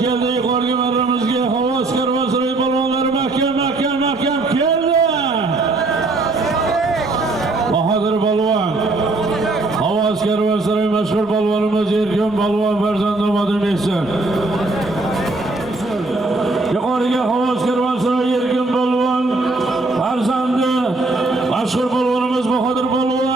Keldi yuqorgi marramizga Havas Karvonsaroy polvonlari mahkam keldi. Bahodir polvon, Havas Karvonsaroy mashhur polvonimiz Erkin polvon farzandi Namodir Mehsan. Yuqoriga Havas Karvonsaroy Erkin polvon farzandi mashhur polvonimiz Bahodir polvon